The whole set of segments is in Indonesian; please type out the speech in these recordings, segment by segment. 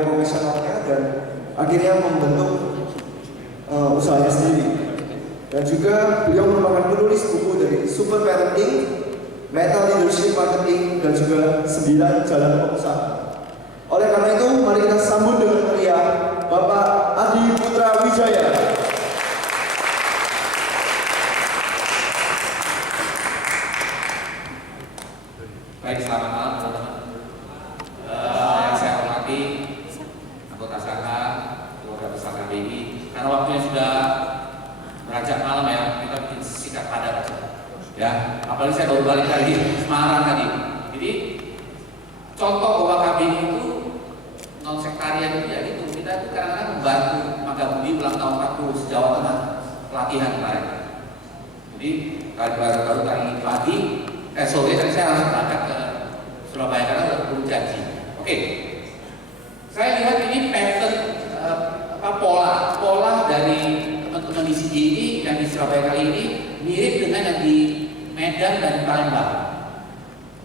profesionalnya dan akhirnya membentuk usahanya sendiri. Dan juga beliau merupakan penulis buku dari Super Parenting, Meta Leadership Marketing, dan juga 9 Jalan Pengusaha. Oleh karena itu, mari kita sambut dengan meriah Bapak Adi Putra Wijaya. Baik, selamat malam teman-teman. Yang saya hormati anggota SAKA, keluarga besar KBI. Karena waktunya sudah beranjak malam ya, kita bikin singkat padat aja. Ya, apalagi saya baru balik dari Semarang tadi. Jadi contoh bahwa KBI itu non sektarian itu ya gitu. Kita itu kadang-kadang membantu Maka Budi ulang tahun 40 Jawa Tengah pelatihan kemarin. Jadi baru tadi pagi. Sore tadi saya langsung berangkat ke Surabaya karena sudah belum janji. Oke, saya lihat ini pattern pola dari teman-teman di sini ini yang di Surabaya kali ini mirip dengan yang di Medan dan Palembang.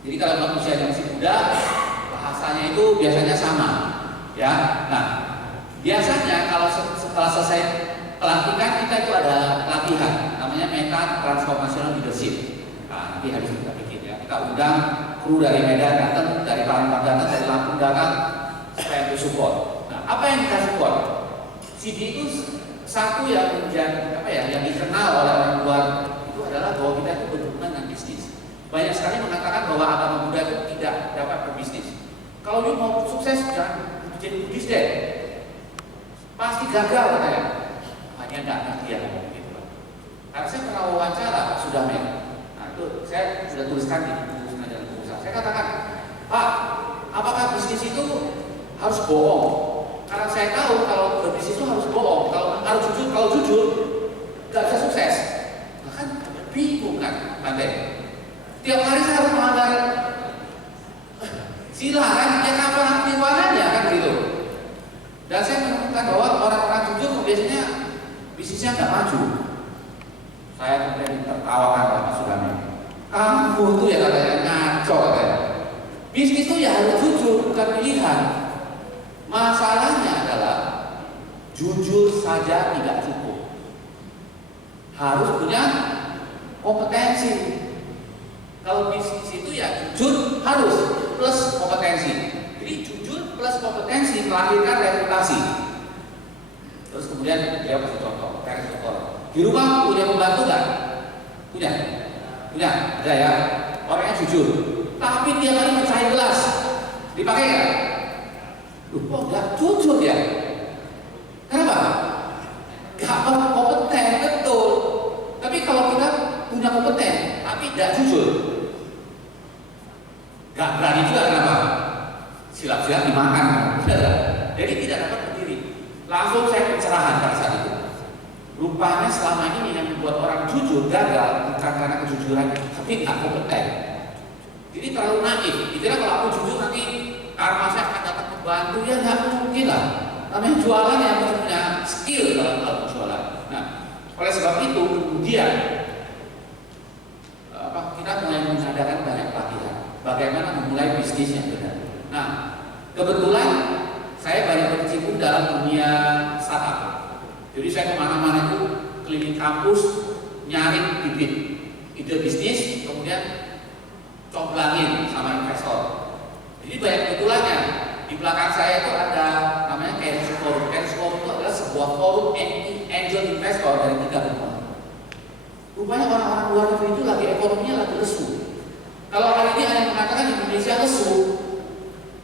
Jadi kalau manusia yang masih muda, bahasanya itu biasanya sama, ya. Nah, biasanya kalau setelah selesai pelantikan kita itu ada pelatihan, namanya Meta Transformational Leadership. Nah, nanti harus kita bikin ya. Kita undang kru dari Medan datang, dari Palembang datang, dari Lampung datang, supaya untuk support. Nah, apa yang kita support? CD itu satu yang yang dikenal oleh orang luar itu adalah bahwa kita itu berhubungan dengan bisnis. Banyak sekali mengatakan bahwa agama Buddha itu tidak dapat berbisnis. Kalau dia mau sukses jangan jadi Buddhis deh, pasti gagal katanya. Hanya nggak dia ngomong gitu. Karena saya pernah wawancara Pak Sudamen. Saya sudah tuliskan di buku Majalah Pengusaha. Saya katakan, Pak, apakah bisnis itu harus bohong? Karena saya tahu kalau berbisnis itu harus bohong, kalau jujur, nggak bisa sukses. Bahkan bingung kan, Bante. Tiap hari saya harus melanggar sila kan, ya kapan tiwarannya kan gitu. Dan saya menemukan bahwa orang-orang jujur biasanya bisnisnya nggak maju. Saya kemudian tertawakan Pak Sudamen. Kamu tuh ya katanya ngaco katanya. Bisnis itu ya harus jujur, bukan pilihan. Masalahnya adalah jujur saja tidak cukup. Harus punya kompetensi. Kalau bisnis itu ya jujur harus plus kompetensi. Jadi jujur plus kompetensi melahirkan reputasi. Terus kemudian dia kasih contoh, di rumah punya pembantu nggak? Punya, ada ya. Orangnya jujur, tapi tiap hari mecahin gelas, dipakai nggak? Kok nggak jujur ya? Kenapa? Nggak kompeten, betul. Tapi kalau kita punya kompeten, tapi tidak jujur, nggak berani juga, kenapa? Silap-silap dimakan, jadi tidak dapat berdiri. Langsung saya pencerahan pada saat itu. Rupanya selama ini yang membuat orang jujur gagal bukan karena kejujuran, tapi nggak kompeten. Jadi terlalu naif. Dikira kalau aku jujur nanti karma saya akan dapat membantu, ya nggak mungkin lah. Namanya jualan yang punya skill dalam jualan. Nah, oleh sebab itu kemudian kita mulai menyadarkan banyak pelatihan bagaimana memulai bisnis yang benar. Nah, kebetulan saya banyak berkecimpung dalam dunia startup. Jadi saya kemana-mana itu keliling kampus nyari bibit ide bisnis, kemudian comblangin sama investor. Jadi banyak kebetulannya di belakang saya itu ada namanya Caris Forum. Caris Forum itu adalah sebuah forum angel investor dari 3 benua. Rupanya orang-orang luar negeri itu lagi ekonominya lagi lesu. Kalau hari ini ada yang mengatakan Indonesia lesu,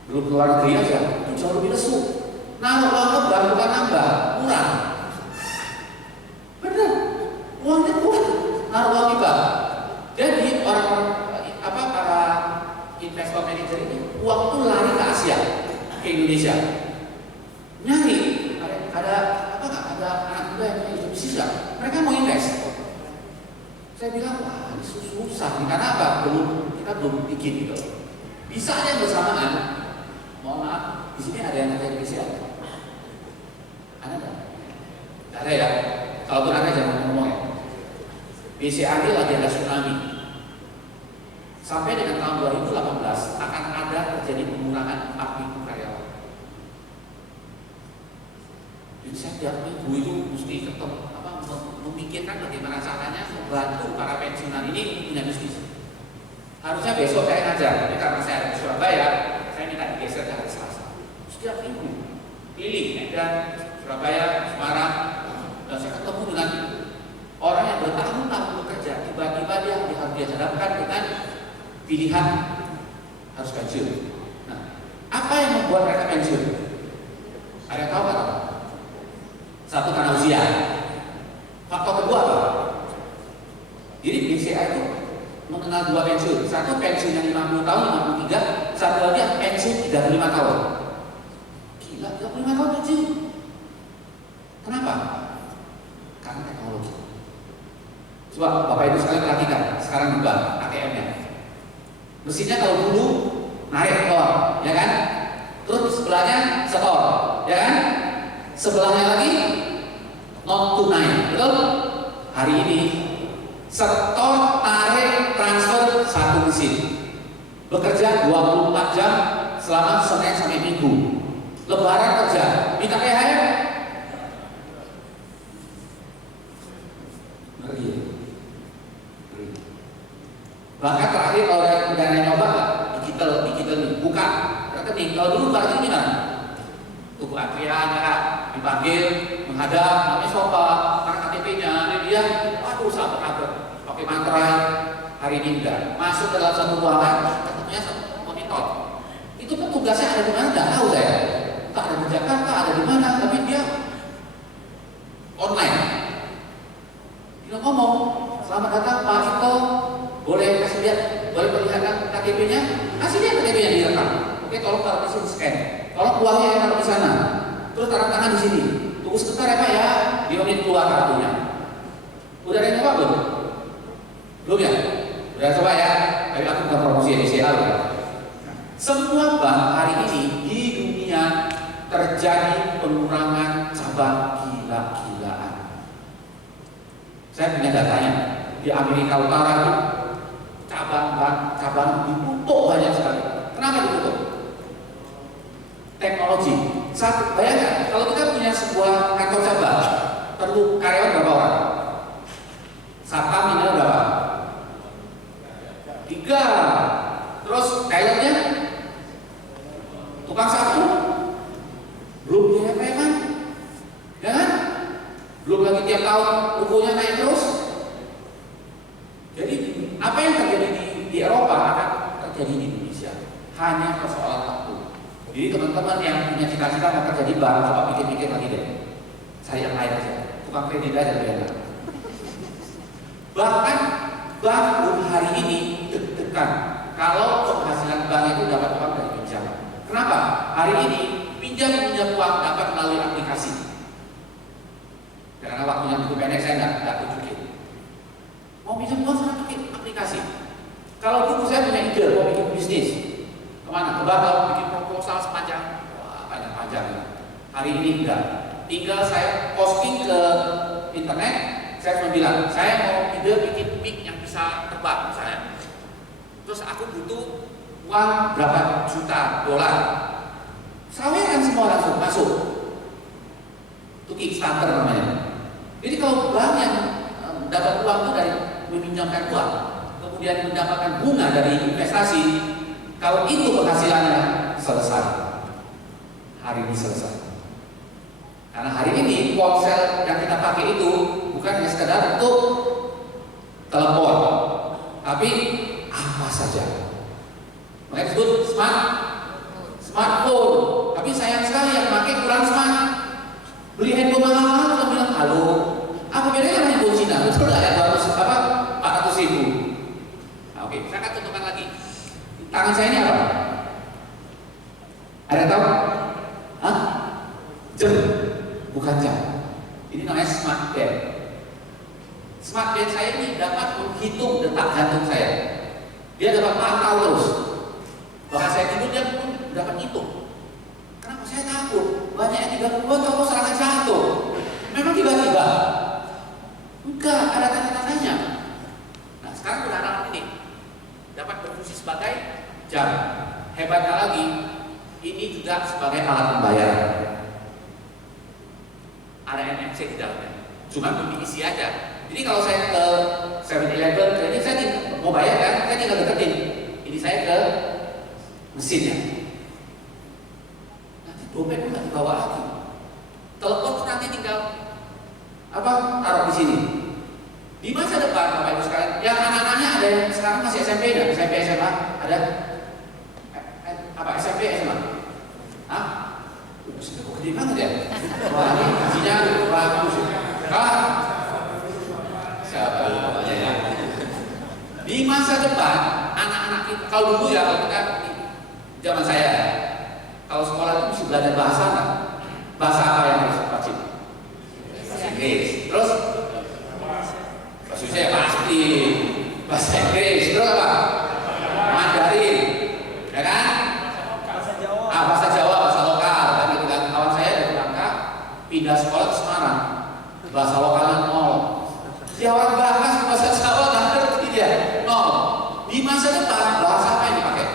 belum keluar negeri aja itu jauh lebih lesu. Nah, uang kebal bukan nambah, murah. Benar, uangnya kurang, naruh uang di bank. Jadi orang-orang para investor manager ini uang itu lari ke Asia, ke Indonesia, nyari ada anak muda yang punya bisnis nggak? Mereka mau invest. Saya bilang wah ini susah nih, karena apa? Kita belum bikin gitu. Bisa aja bersamaan. Mohon maaf, di sini ada yang kerja di BCA? Ada nggak? Nggak ada ya. Kalau ada jangan ngomong ya. BCA ini lagi ada tsunami. Sampai dengan tahun 2018 akan ada terjadi pengurangan 40.000 karyawan. Jadi saya tiap minggu itu mesti ketemu memikirkan bagaimana caranya membantu para pensiunan ini untuk punya bisnis. Harusnya besok saya ngajar, tapi karena saya ada di Surabaya, saya minta digeser ke hari Selasa. Setiap minggu pilih Medan, Surabaya, Semarang, dan saya ketemu dengan orang yang bertahun-tahun bekerja. Tiba-tiba dia harus dihadapkan dengan pilihan harus pensiun. Nah, apa yang membuat mereka pensiun? Ada yang tahu kan? Satu, karena usia. Faktor kedua apa? Jadi BCA itu mengenal dua pensiun. Satu pensiun yang 50 tahun, 53. Satu lagi yang pensiun 35 tahun. Gila, 35 tahun pensiun. Kenapa? Karena teknologi. Coba Bapak Ibu sekalian perhatikan. Sekarang juga ATM-nya. Mesinnya kalau dulu narik keluar, ya kan? Terus sebelahnya setor, ya kan? Sebelahnya lagi non tunai, betul? Hari ini setor, tarik, transfer satu mesin, bekerja 24 jam selama Senin sampai Minggu. Lebaran kerja, minta THR. Ngeri. Bahkan terakhir kalau udah nyoba digital nih, buka rekening. Kalau dulu buka rekening gimana? Tunggu antrian, ya, dipanggil, menghadap, namanya sofa, karena KTP-nya, dia, waduh, sampai kabel, pakai materai. Hari ini enggak. Masuk ke dalam satu ruangan, ketemunya satu monitor. Itu kan tugasnya ada di mana? Enggak tahu saya. Tak ada di Jakarta, ada di mana, tapi dia online. Dia ngomong, selamat datang Pak Ito, boleh kasih lihat, boleh perlihatkan KTP-nya, kasih lihat KTP-nya direkam. Oke, tolong taruh di sini scan. Tolong uangnya yang taruh di sana. Terus taruh tangan di sini. Tunggu sebentar ya Pak ya. Dia menit keluar kartunya. Udah ada yang coba belum? Belum ya? Udah coba ya. Tapi aku bukan promosi BCA ya. Semua bank hari ini di dunia terjadi pengurangan cabang gila-gilaan. Saya punya datanya. Di Amerika Utara itu cabang ditutup banyak sekali. Kenapa ditutup? Teknologi. Satu, bayangkan kalau kita punya sebuah kantor cabang, perlu karyawan berapa orang? Satpam ini berapa? 3. Terus kayaknya tukang sapu, belum biaya preman, ya kan? Belum lagi tiap tahun bukunya naik terus. Jadi apa yang terjadi di Eropa akan terjadi di Indonesia. Hanya persoalan waktu. Jadi teman-teman yang punya cita-cita mau kerja di bank, coba pikir-pikir lagi deh. Saya yang lain aja, tukang kredit aja biar. Bahkan bank hari ini deg-degan kalau penghasilan bank itu dapat uang dari pinjaman. Kenapa? Hari ini pinjam uang dapat melalui aplikasi. Karena waktunya cukup pendek, saya nggak tunjukin. Mau pinjam uang sana pakai aplikasi. Kalau dulu saya punya ide mau bikin bisnis, kemana? Ke bank, bikin proposal sepanjang, wah panjang-panjang. Hari ini enggak. Tinggal saya posting ke internet, saya cuma bilang, saya mau ide bikin mic yang bisa terbang misalnya. Terus aku butuh uang berapa juta dolar. Saweran semua langsung masuk. Itu Kickstarter namanya. Jadi kalau bank yang dapat uang itu dari meminjamkan uang, kemudian mendapatkan bunga dari investasi, kalau itu penghasilannya selesai. Hari ini selesai. Karena hari ini ponsel yang kita pakai itu bukan hanya sekedar untuk telepon, tapi apa saja. Mereka sebut smartphone. Tapi sayang sekali yang pakai kurang smart. Beli handphone mahal-mahal kita bilang halo. Apa bedanya dengan handphone Cina? Betul nggak ya? 400 ribu. Nah, oke, saya akan contohkan lagi. Tangan saya ini apa? Ada yang tahu? Hah? Jam? Bukan jam. Ini namanya smart band. Smart band saya ini dapat menghitung detak jantung saya. Dia dapat pantau terus. Bahkan saya tidur dia pun dapat hitung. Kenapa saya takut? Banyak yang 30-an kalau serangan jantung. Memang tiba-tiba. Enggak, ada tanda-tandanya. Nah, sekarang berharap ini dapat berfungsi sebagai jam. Hebatnya lagi, ini juga sebagai alat pembayaran. ada NFC di dalamnya. Cuma diisi aja. Jadi kalau saya ke 7-Eleven, ini saya mau bayar kan, saya tinggal deketin. Ini saya ke mesinnya. Nanti dompet nggak dibawa lagi. Telepon tuh nanti tinggal taruh di sini. Di masa depan, Bapak Ibu sekalian, yang anak-anaknya ada yang sekarang masih SMP dan SMP SMA ada SMP SMA? Hah? Sudah kok gede banget ya? Wah, ini gajinya bagus. Siapa namanya ya? Di masa depan, anak-anak kita, kalau dulu ya, kalau kita zaman saya, kalau sekolah itu mesti belajar bahasa nggak? Bahasa apa yang harus wajib? Bahasa Inggris. Terus bahasa saya pasti bahasa Inggris. Terus apa? Mandarin, ya kan? Bahasa Jawa, bahasa lokal. Dan gitu kan. Kawan saya dari Bangka pindah sekolah ke Semarang, bahasa lokalnya nol. Dia orang bahas bahasa Jawa nggak ngerti dia, nol. Di masa depan bahasa apa yang dipakai?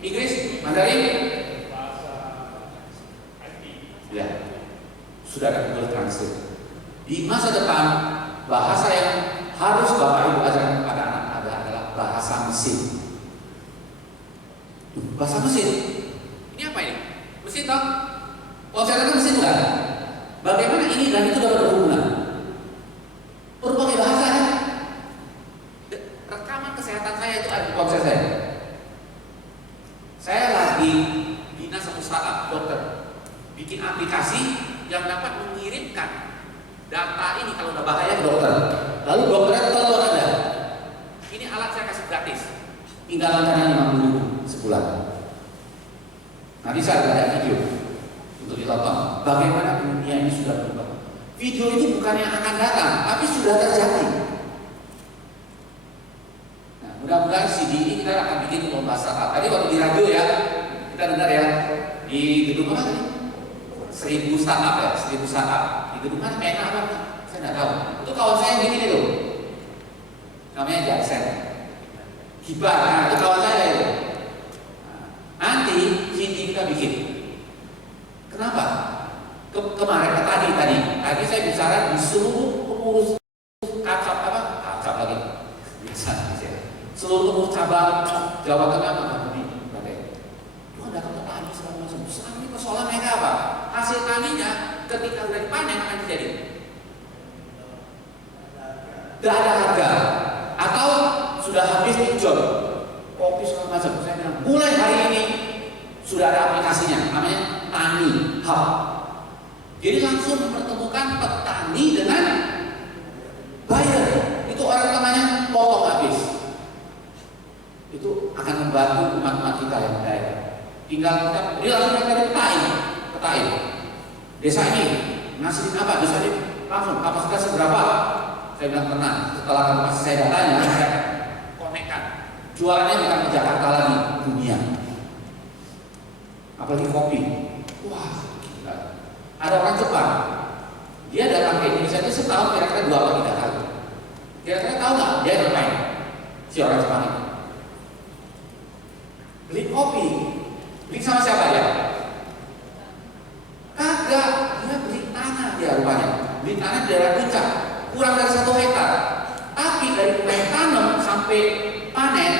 Inggris, Mandarin. Ya, sudah ada Google Translate. Di masa depan bahasa yang harus Bapak Ibu ajarkan kepada anak adalah bahasa mesin. Bahasa mesin. Ini apa ini? Mesin toh? Ponsel itu mesin bukan? Bagaimana ini dan itu dapat berhubungan? Perlu pakai bahasa kan? Rekaman kesehatan saya itu ada di ponsel saya. Saya lagi bina satu startup dokter, bikin aplikasi yang dapat mengirimkan data ini kalau udah bahaya ke dokter. Lalu dokternya telepon Anda. Ini alat saya kasih gratis. Tinggal langganan 50.000 sebulan. Nanti saya ada video untuk ditonton. Bagaimana dunia ini sudah berubah. Video ini bukan yang akan datang, tapi sudah terjadi. Nah, mudah-mudahan CD ini kita akan bikin lomba startup. Tadi waktu di radio ya, kita dengar ya di gedung apa tadi? 1000 startup ya, 1000 startup. Di gedung mana enak apa? Saya nggak tahu. Itu kawan saya yang bikin itu. Namanya Jackson. Hibah, nah itu kawan saya itu. Nanti CD kita bikin. Kenapa? Kemarin tadi saya bicara di seluruh pengurus kacap lagi. Biasa seluruh pengurus cabang Jawa Tengah mana di itu ada petani segala macam. Sekarang ini persoalan mereka apa? Hasil taninya ketika sudah dipanen akan terjadi. Tidak ada harga atau sudah habis dijual kopi segala macam. Saya bilang mulai hari ini sudah ada aplikasinya namanya Tani Hub. Jadi langsung mempertemukan petani dengan buyer. Itu orang namanya potong habis. Itu akan membantu umat-umat kita yang daerah. Tinggal kita, dia langsung kita petain. Desa ini ngasihin apa? Desa ini langsung kapasitas seberapa? Saya bilang tenang. Setelah kapasitas saya datanya, saya konekkan. Jualannya bukan ke Jakarta lagi, dunia. Apalagi kopi. Wah, gila. Ada orang Jepang, dia datang ke Indonesia itu setahun kira-kira 2 atau 3 kali. Kira-kira tahu nggak dia ngapain? Si orang Jepang itu beli kopi, beli sama siapa ya? Kagak, dia beli tanah dia rupanya, beli tanah di daerah puncak, kurang dari 1 hektar. Tapi dari mulai tanam sampai panen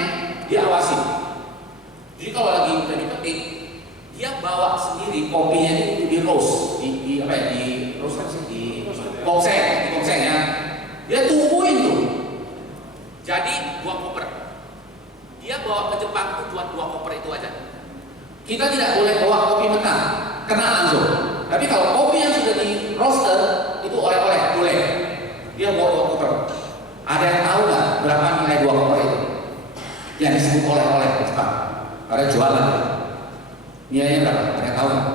dia awasi. Jadi kalau lagi udah dipetik, dia bawa sendiri kopinya itu di roast, di roast kan sih, di gongseng ya. Dia tungguin tuh. Jadi 2 koper. Dia bawa ke Jepang itu 2 koper itu aja. Kita tidak boleh bawa kopi mentah, kena langsung. Tapi kalau kopi yang sudah di roaster itu oleh-oleh boleh. Dia bawa 2 koper. Ada yang tahu nggak berapa nilai 2 koper itu? Yang disebut oleh-oleh ke Jepang. Karena jualan. Nilainya berapa? Ada yang tahu nggak?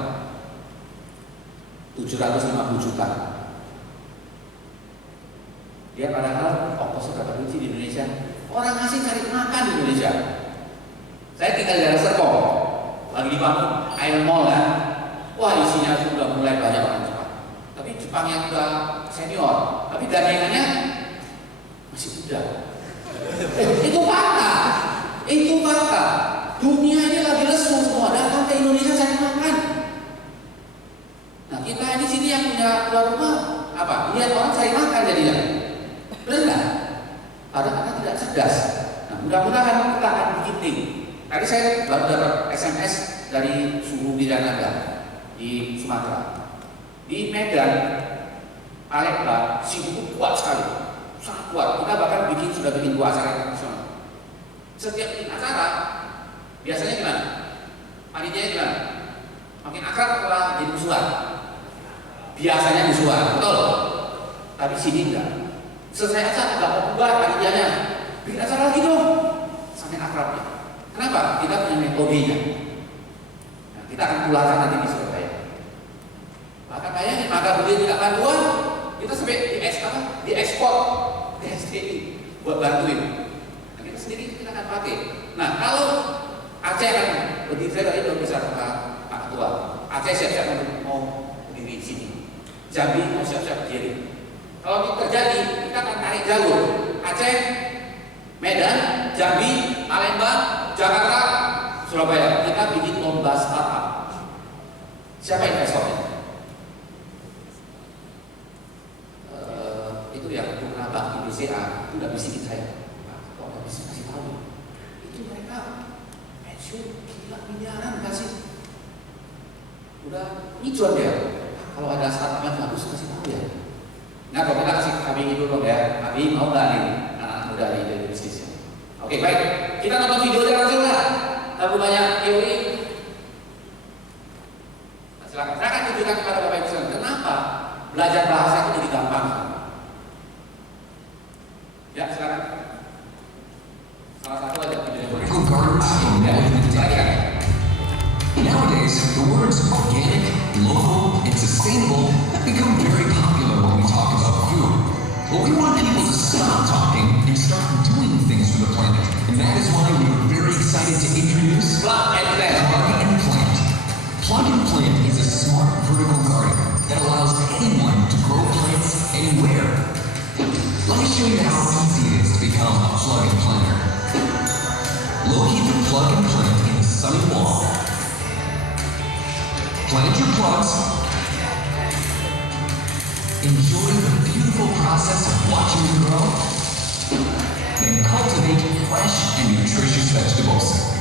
750 juta. Dia padahal ongkos berapa kunci di Indonesia? Orang asing cari makan di Indonesia. Saya tinggal di daerah Serpong, lagi dibangun Iron Mall kan. Wah isinya sudah mulai banyak orang Jepang. Tapi Jepang yang sudah senior, tapi gandengannya masih muda. Itu fakta. Itu fakta. Dunia ini lagi lesu semua datang ke Indonesia cari makan. Nah kita ini mudah-mudahan kita akan bikin tim. Tadi saya baru dapat SMS dari suhu Wirananda di Sumatera. Di Medan, Palembang, Sibu kuat sekali, sangat kuat. Kita bahkan sudah bikin 2 acara internasional. Setiap bikin acara, biasanya gimana? Panitianya gimana? Makin akrab setelah jadi musuhan. Biasanya musuhan, betul? Tapi sini enggak. Selesai acara, enggak mau bubar panitianya. Bikin acara lagi dong, sampai akrabnya. Kenapa? Kita punya metodenya. Nah, kita akan pularkan nanti di Surabaya. Maka bayangin, maka beliau tidak bantuan, kita sampai diekspor ke SDI buat bantuin. Nah, kita sendiri kita akan pakai. Nah, kalau Aceh akan berdiri, saya tadi belum bisa Pak Ketua. Aceh siap-siap mau berdiri di sini. Jambi mau siap-siap berdiri. Kalau itu terjadi, kita akan tarik jalur Aceh, Medan, Jambi, Palembang, Jakarta, Surabaya. Kita bikin lomba startup. Siapa investornya? Itu yang pernah bakti BCA itu udah bisikin saya. Pak, kok nggak bisa kasih tahu? Itu mereka pensiun gila miliaran kasih. Udah ngicuan dia. Kalau ada startup yang bagus kasih tahu ya. Nah, kalau kita kasih kami itu dong ya. Kami mau nggak nih anak muda dari bisnisnya? Oke, baik. Kita nonton videonya langsung lah. Terlalu banyak teori. Nah, silakan. Saya akan tunjukkan kepada Bapak Ibu sekalian kenapa belajar bahasa itu jadi gampang. Ya, silakan. Salah satu aja videonya. Nowadays, the words organic, local, and sustainable have become very popular when we talk about food. But we want people to stop talking and start doing things for the planet. And that is why we are very excited to introduce Plug and Plant. Plug and Plant. Plug and Plant is a smart vertical garden that allows anyone to grow plants anywhere. Let me show you how easy it is to become a plug and planter. Locate the plug and plant in the sunny wall. Plant your plugs. Enjoy the beautiful process of watching them grow. Then cultivate fresh and nutritious vegetables.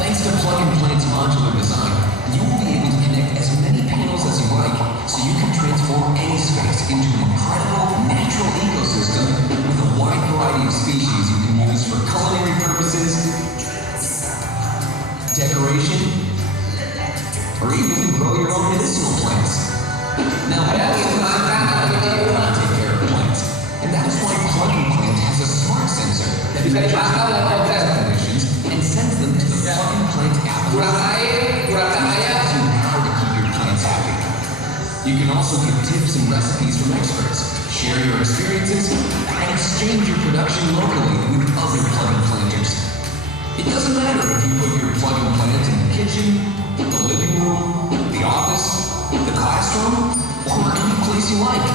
Thanks to Plug and Plant's modular design, you will be able to connect as many panels as you like, so you can transform any space into an incredible natural ecosystem with a wide variety of species you can use for culinary purposes, decoration, or even to grow your own medicinal plants. Now, that is not take care of plants, and that is why Plug and Plant has a smart sensor that measures conditions and sends them to the Plug and Plant app. How to keep your plants happy. You can also get tips and recipes from experts, share your experiences, and exchange your production locally with other Plug and Planters. It doesn't matter if you put your Plug and Plant in the kitchen, the living room, the office, the classroom, or any place you like.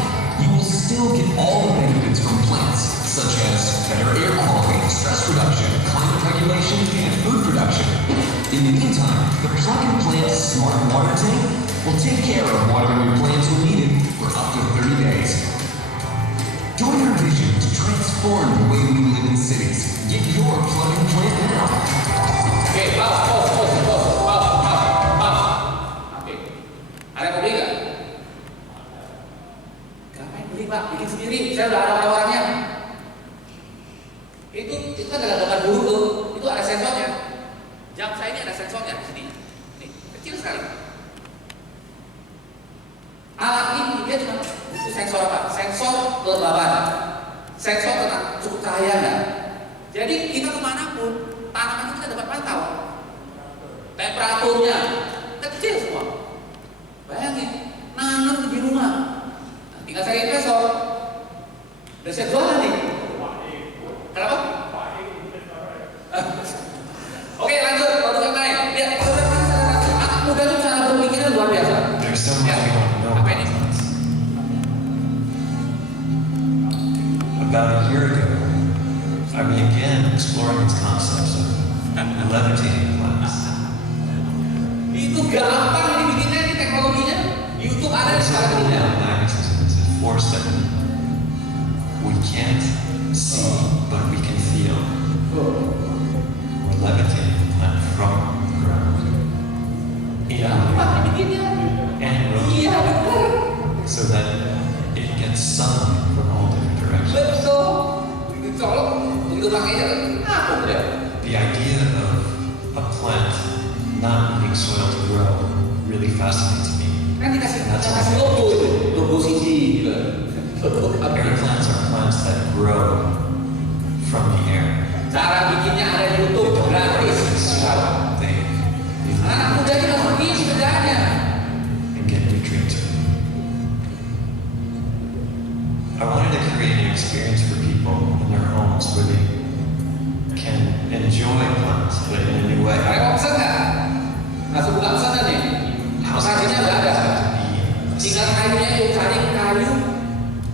You will still get all the benefits from plants, such as better air quality, stress reduction, climate regulation, and food production. In the meantime, the Plug and Plant Smart Water Tank will take care of watering your plants when needed for up to 30 days. Join our vision to transform the way we live in cities. Get your Plug and Plant now. Oke, pause. Oke. Ada yang mau beli nggak? Ngapain beli Pak? Bikin sendiri. Saya udah ada orangnya. Itu kan ada gambar dulu tuh. Itu ada sensornya. Jam saya ini ada sensornya di sini. Nih, kecil sekali. Alat ini dia cuma itu sensor apa? Sensor kelembaban. Sensor tentang cukup cahaya nggak? Jadi kita kemanapun tanaman itu kita dapat pantau. Temperaturnya kecil semua. Bayangin, nanam di rumah. Nah, tinggal cari investor. Udah saya jualan nih. Kenapa? Oke, lanjut. Produk yang lain. Lihat, produk yang lain. Anak muda itu cara berpikirnya luar biasa. There's so much we want to know. Apa ini? About a year ago, I began exploring these concepts of levitating plants. Itu gampang ini bikinnya, ini teknologinya. Di YouTube ada di sekarang ini. Magnetism is a force that we can't see, but we can feel. We're levitating the plant from the ground. And rotate so that it gets sunlight from all different directions. The idea of a plant not needing soil to grow really fascinates me. Kan dikasih logo siji gitu. Air plants are plants that grow from the air. Cara bikinnya ada di YouTube gratis. Anak muda ini harus begini kerjaannya. And get nutrients. I wanted to create an experience for people in their homes where they can enjoy plants, but in a new way. Ada pesan nggak? Langsung buka pesanan nih. Makasihnya nggak ada. Tinggal kayunya itu cari kayu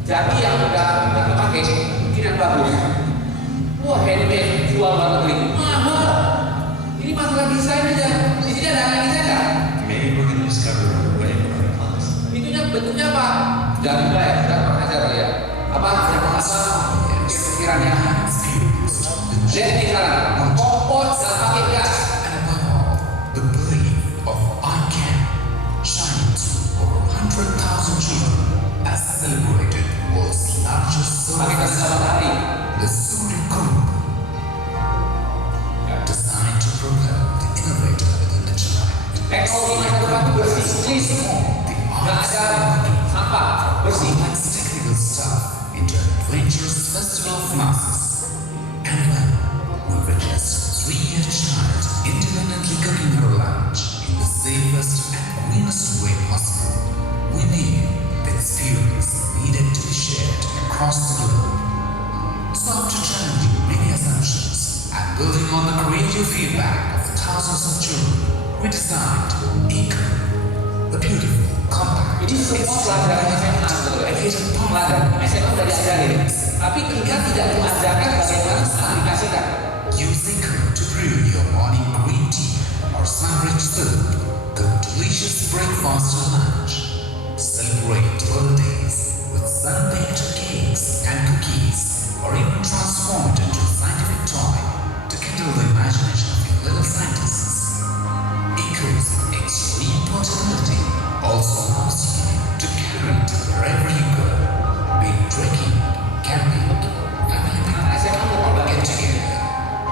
jadi yang udah kepake, mungkin yang bagus. Wah, handmade jual luar negeri mahal. Ini masalah desain aja. Di sini ada analisnya nggak? Maybe we're going to discover another way of growing plants. Bentuknya apa? Jangan juga ya, kita pernah ajar ya. Apa? Pikirannya. Lihat di sana, kompos dan pakai gas. And above all, the belief of I can shine to over 100,000 children as celebrated world's largest solar Pakai gas festival, matahari. the Suryakumbh, designed to propel the innovator within the child. Teknologi yang terbaru bersih, clean, nggak ada sampah, bersih. Complex technical stuff into an adventurous festival of masses. And when we witness a 3-year child independently cooking her lunch in the safest and greenest way possible, we knew the experience needed to be shared across the globe. So after challenging many assumptions and building on the creative feedback of thousands of children, we designed Eco, a beautiful, compact, Ini semua pelajaran SMA sebetulnya. Pelajaran SMA sudah diajarin, tapi kita tidak mengajarkan bagaimana mengaplikasikan. Use Eco to brew your morning green tea or sun-rich soup, cook delicious breakfast or lunch. Celebrate birthdays with sun-baked cakes and cookies, or even transform it into a scientific toy to kindle the imagination of your little scientists. Eco's extreme portability also allows you to carry it wherever you go, be it trekking, camping, family picnic, or get together.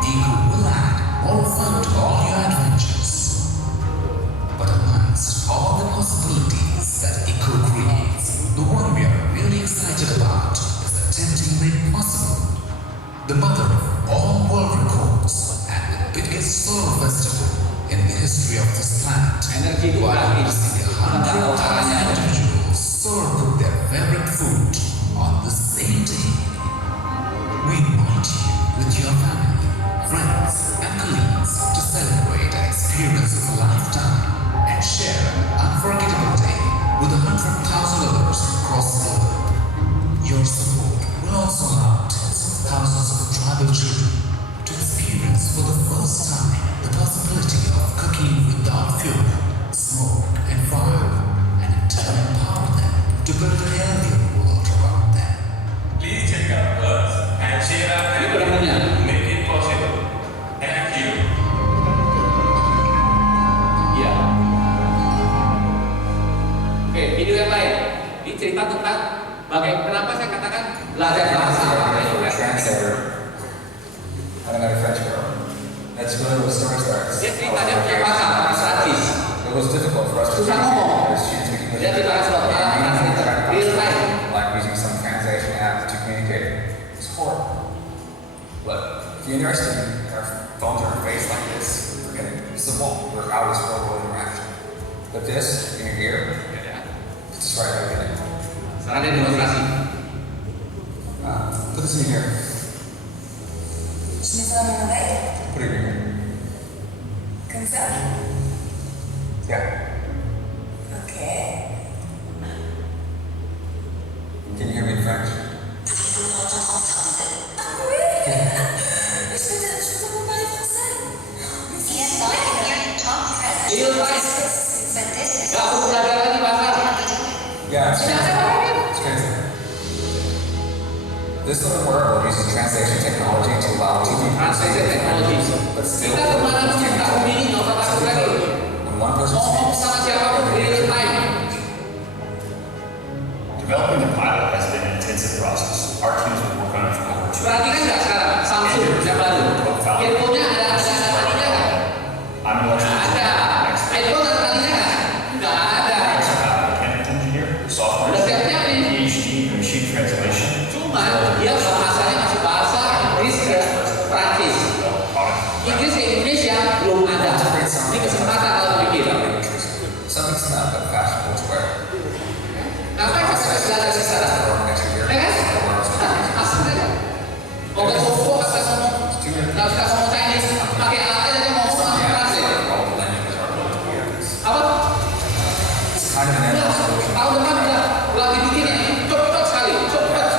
Eco will add more fun to all your adventures. But amongst all the possibilities that Eco creates, the one we are really excited about is attempting the impossible. The mother of all world records and the biggest solar festival in the history of this planet. Energi itu While gratis. witnessing Kita nggak tahu 100,000 caranya. individuals solar cook their favorite food on the same day. We invite you with your family, friends, and colleagues to celebrate an experience of a lifetime and share an unforgettable day with 100,000 others across the globe. Your support will also allow tens of thousands of tribal children to experience for the first time the possibility of cooking without fuel, smoke, and fire, and in turn empower them to build a healthier world around them. Please check out us and share our Ini programnya. make it possible. Thank you. Iya. Oke, video yang lain. Ini cerita tentang kenapa saya katakan belajar bahasa. Translator. I met a French girl. That's really what the story starts. Dia cerita dia punya bahasa, bahasa Prancis. It was difficult for us to Susah ngomong. because she didn't speak English. Dia tidak ada translator, real time. Like using some translation app to communicate. It's horrible. But if you're interested in our phones or face like this, forget it. It's the wall. We're out of this real world interaction. But this, in your ear, it's just right there. Get it. Sekarang dia demonstrasi. Put this in here. Je mets ça dans mon oreille, Put it in here. comme ça. Yeah. Ok. Can you hear me in French? Ah oui. Je peux parler français. Yes, I can hear you talk French, Real time. but this is Gak perlu belajar lagi bahasa. Yeah, it's Tidak translated. ada lagi. It's translated. This little wearable uses translation technology to allow TV Translation technology. but still Kita kemana pun kita ini nggak usah takut lagi. when one person Ngomong speaks, sama siapapun real time. Developing the pilot has been an intensive process. Our teams have worked on it for over 2 Perhatikan nggak sekarang Samsung yang baru. Handphonenya ada talinya nggak? I'm an electrical Ada. iPhone ada talinya nggak? Nggak ada. mechanical engineer, software, Udah siap-siap nih. PhD in machine translation, Cuma dia bahasanya masih bahasa Inggris dan Prancis. product. Inggris ke Indonesia belum ada. Ini kesempatan kalau mikir. something's not that fashionable to wear. Ngapain saya belajar di sana? For next year, Ya kan? Asal aja. Mau ke Toko nggak usah ngomong, nggak usah ngomong Chinese, pakai alat aja dia ngomong sama Prancis. all the languages are built to be like this. Apa? It's kind of an Udah, endless solution. tahun depan udah lagi bikin ya, cepet sekali, cepet.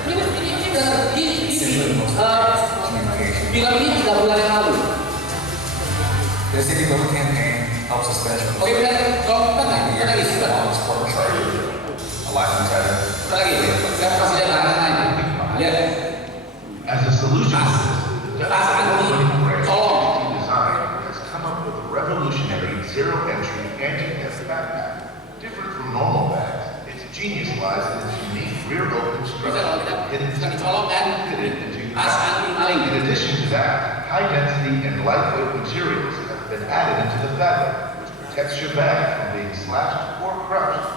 Ini udah film ini 3 bulan yang lalu. The City Go campaign helps us finish with Oke, benar. Kalau cepat nggak? the Cepat lagi, cepat. Sport Charter, a life tether. Cepat lagi. Saya kasih dia lain lain. Lihat. As a solution to this, the Tas anti colong. design has come up with a revolutionary zero-entry anti-theft backpack. Different from normal bags, its genius lies in its unique rear-open Bisa structure, kalau kita hidden bisa dicolong kan? fitted into your Tas back. anti maling. In addition to that, high-density and lightweight materials have been added into the fabric, which protects your bag from being slashed or crushed.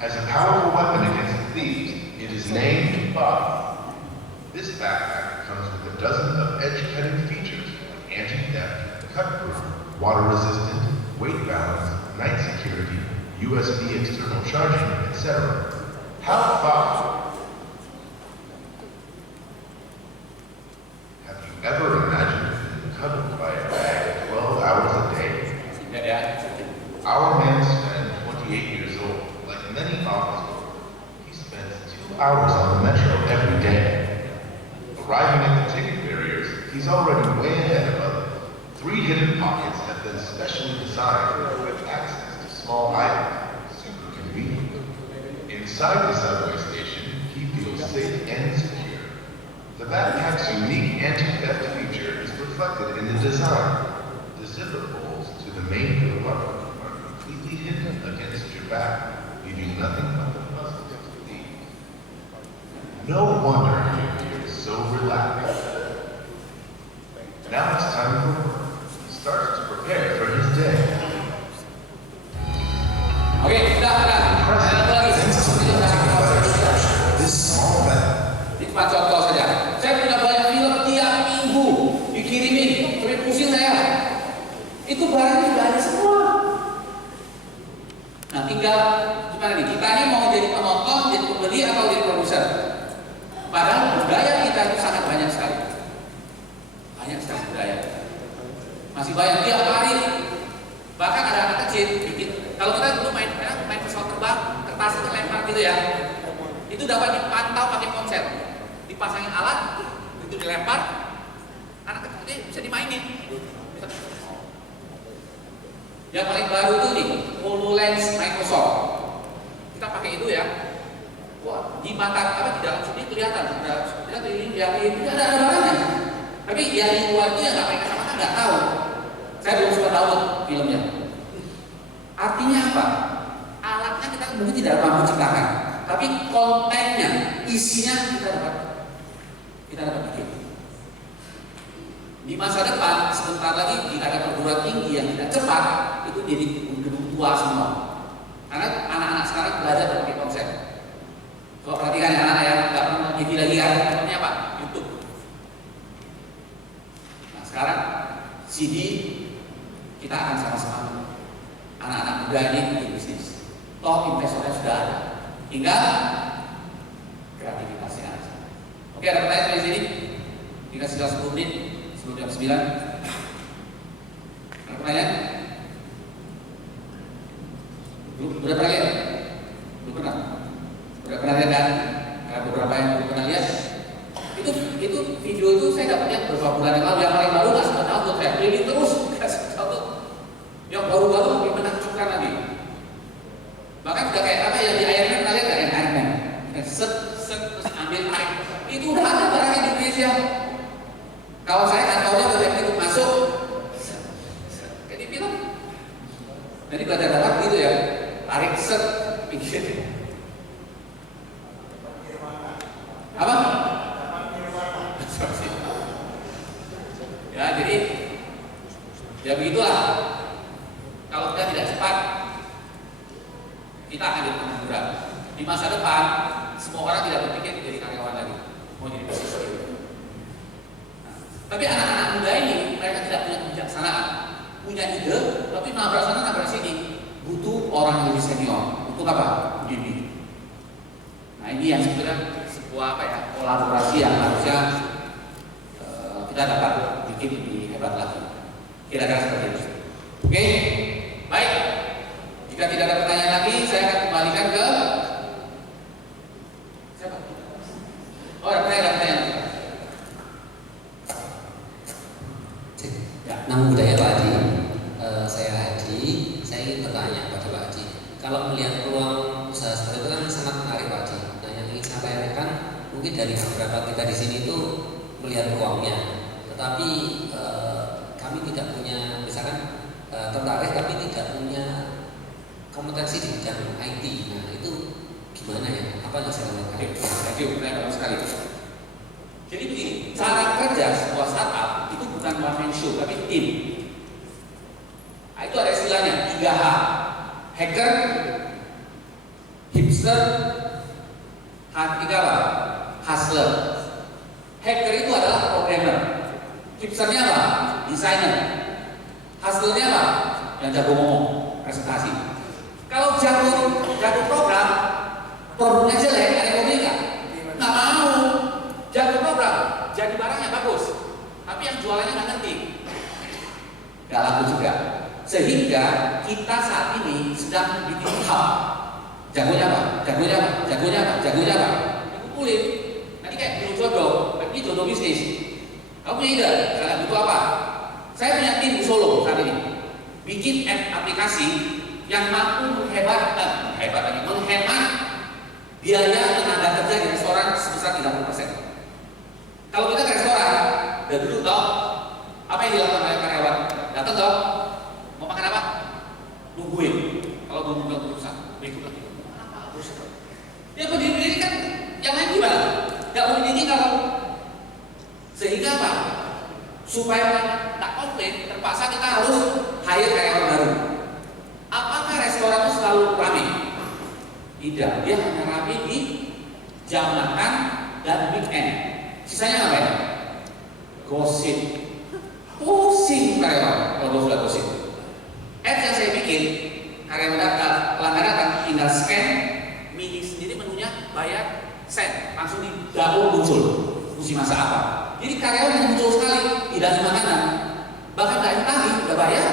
As a powerful weapon against thieves, it is named Bob. This backpack comes with a dozen of edge-cutting features like anti-theft, cut-proof, water-resistant, weight balance, night security, USB external charging, etc. How thoughtful! Have you ever imagined being cuddled by a bag 12 hours a day? Ya, ya. Our man Sven, 28 years old, like many office workers, he spends 2 hours on the metro every day. Arriving at the ticket barriers, he's already way ahead of others. 3 hidden pockets have been specially designed for quick access to small items. Super convenient. Inside the subway station, he feels safe and secure. The backpack's unique anti-theft feature is reflected in the design. The zipper holes to the main compartment are completely hidden against your back, leaving nothing but the puzzle to leave. No wonder he appears so relaxed. Now it's time for work. He starts to prepare for his day. Oke, udah. Satu lagi. This small bag Ini cuma contoh saja. Saya punya banyak film tiap minggu dikirimin, sampai pusing saya. Itu barangnya sudah ada semua. Nah, tinggal gimana nih? Kita ini mau jadi penonton, jadi pembeli atau jadi produser? Padahal budaya kita itu sangat banyak sekali. Banyak sekali budaya. Masih banyak tiap hari. Bahkan ada anak kecil bikin. Kalau kita dulu main pesawat terbang, kertasnya lempar gitu ya. Itu dapat dipantau pakai ponsel. Dipasangin alat, itu dilempar, anak kecil ini bisa dimainin. Yang paling baru itu nih, HoloLens Microsoft. Kita pakai itu ya. Wah, di mata apa di dalam sini kelihatan, kita ini yang itu ada barangnya. Tapi yang di luar itu yang nggak pakai kacamata nggak tahu. Saya belum sempat tahu filmnya. Artinya apa? Alatnya kita mungkin tidak mampu ciptakan, tapi kontennya, isinya kita dapat bikin. Di masa depan, sebentar lagi jika ada perguruan tinggi yang tidak cepat, itu jadi gedung tua semua. Karena anak-anak sekarang belajar pakai konsep. Kalau perhatikan anak-anak yang nggak pernah TV lagi kan, namanya apa? YouTube. Nah sekarang CD kita akan sama-sama anak-anak muda ini bikin bisnis. Toh investornya sudah ada, tinggal kreativitasnya aja. Oke, ada pertanyaan dari sini? Dikasih 10 menit sebelum jam 9. Ada pertanyaan? Udah pernah lihat? Belum pernah? Udah pernah lihat kan? Beberapa yang belum pernah lihat. Itu video itu saya dapatnya beberapa bulan yang lalu. Yang paling baru nggak sempat download, saya keliling terus kasih download. Yang baru-baru lebih menakjubkan lagi. Bahkan udah kayak apa yang di Iron Man, pernah lihat nggak yang Iron Man? Set terus ambil air. Itu udah Ya begitulah. Kalau kita tidak cepat, kita akan jadi pengangguran. Di masa depan, semua orang tidak berpikir jadi karyawan lagi, mau jadi bisnis. Nah, tapi anak-anak muda ini mereka tidak punya kebijaksanaan, punya ide, tapi nabrak sana nabrak sini. Butuh orang yang lebih senior. Untuk apa? Bimbing. Nah ini yang sebenarnya sebuah kolaborasi yang harusnya kita dapat bikin lebih hebat lagi. Kira-kira seperti itu. Oke, baik. Jika tidak ada pertanyaan lagi, saya akan kembalikan ke siapa? Oh, ada pertanyaan. Ya, nama budaya Pak Haji. Saya Haji. Saya ingin bertanya pada Pak Haji. Kalau melihat peluang usaha seperti itu kan sangat menarik Pak Haji. Nah, yang ingin saya tanyakan mungkin dari beberapa kita di sini itu melihat peluangnya, tetapi kami tidak punya, misalkan tertarik tapi tidak punya kompetensi di bidang IT. Nah itu gimana ya? Apa yang saya lakukan? Thank you, bagus sekali. Jadi begini, cara kerja sebuah startup itu bukan one man show, tapi tim. Nah, itu ada istilahnya 3H: hacker, hipster, hustler. Hacker itu adalah programmer. Hipsternya apa? Desainer. Hustlernya apa? Yang jago ngomong, presentasi. Kalau jago program, produknya jelek, ada yang mau beli nggak? Nggak mau. Jago program, jadi barangnya bagus, tapi yang jualannya nggak ngerti, nggak laku juga. Sehingga kita saat ini sedang bikin hub. Jagonya apa? Jagonya apa? Jagonya apa? Jagonya apa? Dikumpulin. Nanti kayak biru jodoh, ini jodoh bisnis. Kamu punya ide? Kalian butuh apa? Saya punya tim di Solo saat ini, bikin aplikasi yang mampu menghemat biaya tenaga kerja di restoran sebesar 30%. Kalau kita ke restoran, udah dulu toh, apa yang dilakukan oleh karyawan? Datang toh, mau makan apa? Nungguin. Kalau belum buka urusan, berikut lagi. Apa urusan? Ya berdiri kan, yang lain gimana? Gak mau ditinggal. Sehingga apa? Supaya tak komplain, terpaksa kita harus hire karyawan baru. Apakah restoran itu selalu ramai? Tidak, dia hanya ramai di jam makan dan weekend. Sisanya ngapain? Gosip. Pusing karyawan kalau sudah gosip. Ads yang saya bikin, karyawan pelanggan datang tinggal scan, milih sendiri menunya, bayar, send, langsung di daun muncul. Mesti masak apa? Jadi karyawan yang muncul sekali, tidak ada makanan, bahkan nggak ditahi, nggak bayar.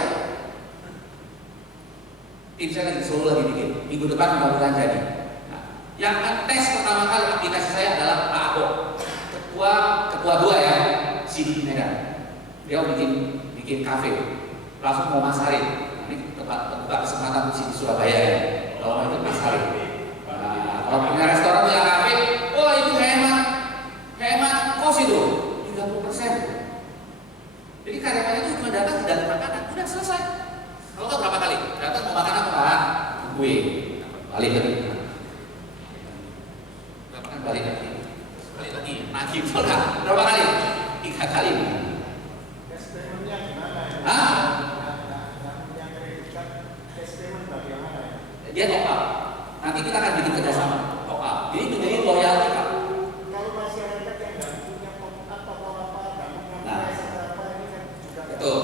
Tim saya lagi Solo lagi bikin, minggu depan mudah-mudahan jadi. Nah, yang tes pertama kali aplikasi saya adalah Pak Abo, ketua 2 ya, Sidi Medan. Dia bikin kafe, langsung mau masarin. Nah, ini tempat kesempatan di Surabaya ya, kalau mau ikut masarin. Nah, kalau punya restoran punya kafe, oh itu hemat kos itu 30%. Jadi karyawan itu cuma datang dan makanan, udah selesai. Kalau nggak berapa kali datang mau makan apa? Gue balik lagi. Berapa kan balik lagi? Balik lagi. Nanti berapa kali? 3 kali. Testamennya gimana ya? Hah? Yang kreditkan testament bagaimana ya? Dia top up. Nanti kita akan bikin kerjasama top up. Jadi menjadi loyalty Pak. Kalau masyarakat yang nggak punya apa-apa, nggak punya price apa ini kan juga betul.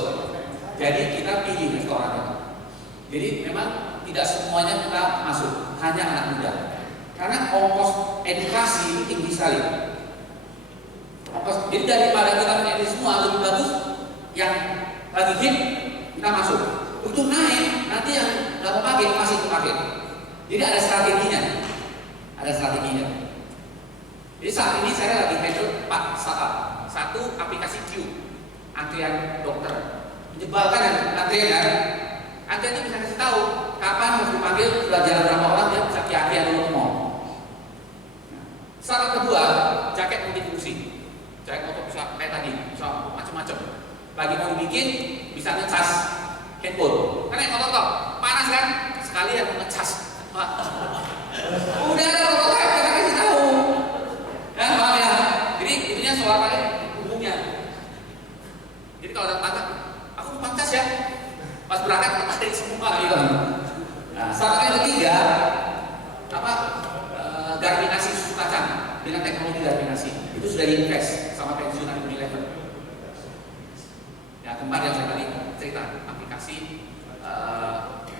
Jadi kita pilih restorannya. Jadi memang tidak semuanya kita masuk, hanya anak muda. Karena ongkos edukasi ini tinggi sekali. Jadi daripada kita punya semua lebih bagus yang lagi hit kita masuk. Untuk naik nanti yang nggak mau pakai masih pakai. Jadi ada strateginya. Jadi saat ini saya lagi handle 4 startup. 1 aplikasi Q, antrian dokter. Menyebalkan yang antrian kan. Antrian ini bisa kasih tahu kapan harus dipanggil, sudah jalan berapa orang, dia bisa kiai dulu ngomong. Startup kedua, jaket multifungsi. Jaket motor bisa kayak tadi, bisa macam-macam. Lagi mau dibikin, bisa ngecas handphone. Karena yang motor panas kan, sekali yang ngecas. Udah ada prototipe, kita kasih tahu. Ya, paham ya. Jadi itunya soal kali umumnya. Jadi kalau ada tanya, aku mau cas saja. Pas berangkat kita dari semua gitu. Nah, startup yang ketiga garminasi susu kacang dengan teknologi garminasi. Itu sudah diinvest sama pensiunan Unilever. Ya, tempat yang saya tadi cerita aplikasi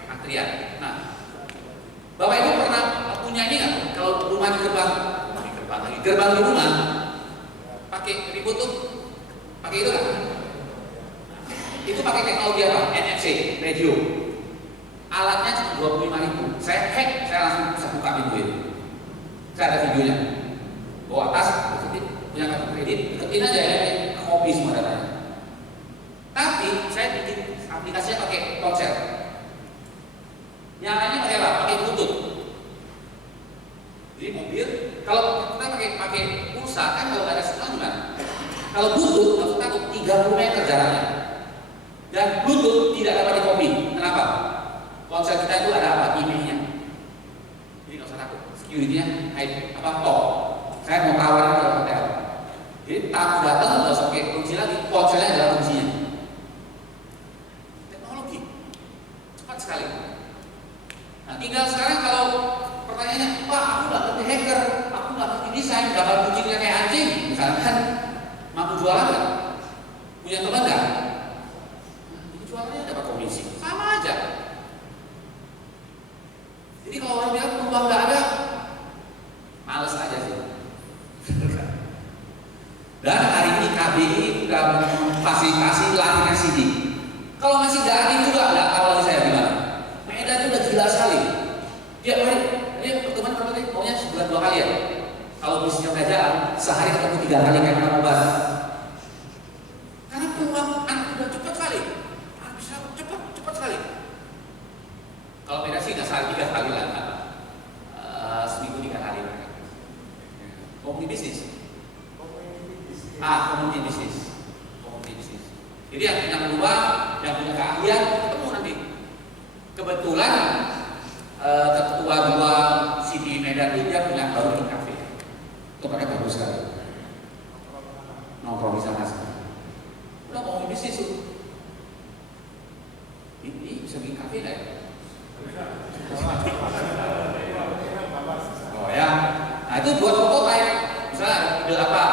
antrian. Nah, Bapak Ibu pernah punya ini nggak? Kalau rumah di gerbang di rumah pakai remote tuh, pakai itu kan? Itu pakai teknologi apa? NFC, radio. Alatnya cuma 25.000. Saya hack, saya langsung bisa buka pintu itu. Saya ada videonya. Bawa tas, punya kartu kredit, deketin aja ya, kopi semua datanya. Tapi saya bikin aplikasinya pakai ponsel. Nyalanya pakai apa? Pakai Bluetooth. Jadi mobil, kalau kita pakai pulsa kan kalau nggak ada sinyal gimana? Kalau Bluetooth, maksud aku 30 meter jaraknya. Dan Bluetooth tidak dapat di copy. Kenapa? Ponsel kita itu ada apa? Emailnya. Jadi nggak usah takut. Security-nya top. Saya mau tawarin ke hotel. Jadi tamu datang nggak usah pakai kunci lagi. Ponselnya adalah kuncinya. Teknologi cepat sekali. Nah, tinggal sekarang kalau pertanyaannya, Pak, aku nggak ngerti hacker, aku nggak ngerti desain, dapat kuncinya kayak anjing, misalkan, mampu jualan nggak? Punya teman nggak? Jualannya dapat komisi, sama aja. Jadi kalau orang bilang peluang nggak ada, males aja sih. Dan hari ini KBI sudah memfasilitasi latihan CD. Kalau masih nggak ada juga nggak tahu lagi saya gimana. Medan itu udah gila sekali. Tiap hari, ini pertemuan berapa kali? Maunya sebulan 2 kali ya. Kalau bisnisnya nggak jalan, sehari ketemu 3 kali kayak kita ngobat. Karena peluang anak udah cepat sekali. Cepat sekali. Kalau beda sih nggak sehari 3 kali lah, seminggu 3 kali. Komunitas bisnis. Komunitas bisnis. Jadi yang punya peluang, yang punya keahlian, ketemu nanti. Kebetulan ketua 2 CD Medan itu dia punya baru di kafe. Itu pakai bagus sekali. Nongkrong di sana sekarang. Udah mau bisnis tuh. Ini bisa bikin kafe nggak ya? Oh ya. Nah itu buat prototype. Misalnya ide apa?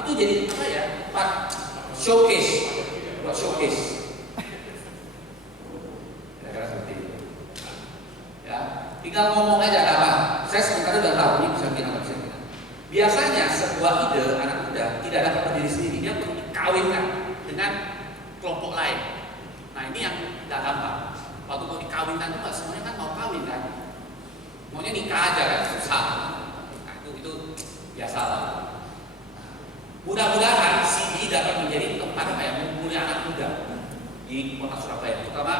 Itu jadi apa ya? Pak showcase. Buat showcase. Kira-kira seperti itu. Ya, tinggal ngomong aja ada apa. Saya sementara udah tahu ini bisa bikin apa bisa bikin. Biasanya sebuah ide anak muda tidak dapat berdiri sendiri, dia perlu dikawinkan dengan kelompok lain. Nah ini yang tidak gampang. Waktu mau dikawinkan itu nggak semuanya kan mau kawin kan, maunya nikah aja kan susah. Nah itu biasa lah. Mudah-mudahan CD dapat menjadi tempat kayak mengumpulkan anak muda di kota Surabaya, terutama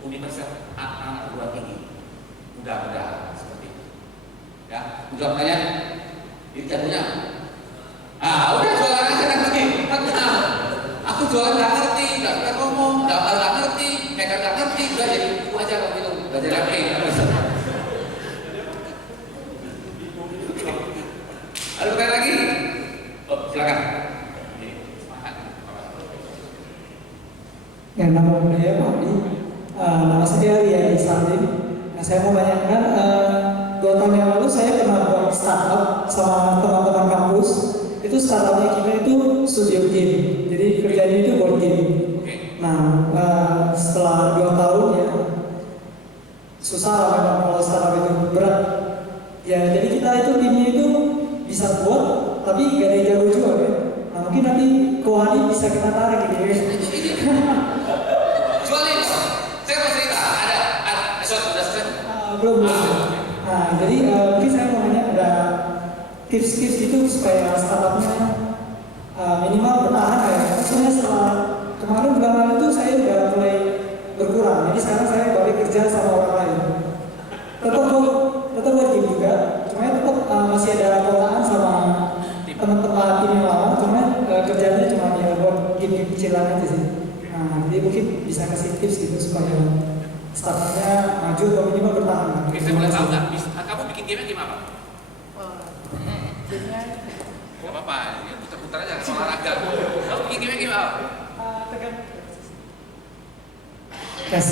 Universitas Anak Perguruan Tinggi. Mudah-mudahan seperti itu. Ya, udah tanya, ini jatuhnya. Udah jualan aja nanti. Tenang. Aku jualan nggak ngerti, nggak bisa ngomong, nggak ngerti, mereka nggak ngerti, udah jadi buku aja kalau gitu, belajar lagi. Ada pertanyaan lagi? Oh, silakan. Ya, nama saya Pak Adi. Nama saya Ria Salim. Nah, saya mau tanyakan 2 tahun yang lalu saya pernah buat startup sama teman-teman kampus. Itu startupnya kita itu studio game. Jadi kerjanya itu board game. Nah, setelah 2 tahun ya susah lah memang kalau startup itu berat. Ya, jadi kita itu timnya itu bisa buat, tapi gak ada yang jago juga kan. Nah, mungkin nanti Kohani bisa kita tarik gitu ya. Jualin, saya mau cerita. Ada sudah selesai? Belum. Nah, jadi mungkin saya mau nanya ada tips-tips itu supaya startupnya minimal bertahan ya. Maksudnya setelah kemarin bulan lalu itu saya udah mulai berkurang. Jadi sekarang saya balik kerja sama orang lain. Tetap buat game juga. Cuma tetap masih ada kotaan sama teman-teman tim yang lama. Cuma kerjanya cuma ya buat game kecilan aja sih. Nah, jadi mungkin bisa kasih tips gitu supaya startupnya maju atau minimal bertahan. Oke, saya boleh tahu nggak? Kamu bikin game gimana? Gak apa-apa, putar-putar aja olahraga. Kamu bikin game gimana? Tes.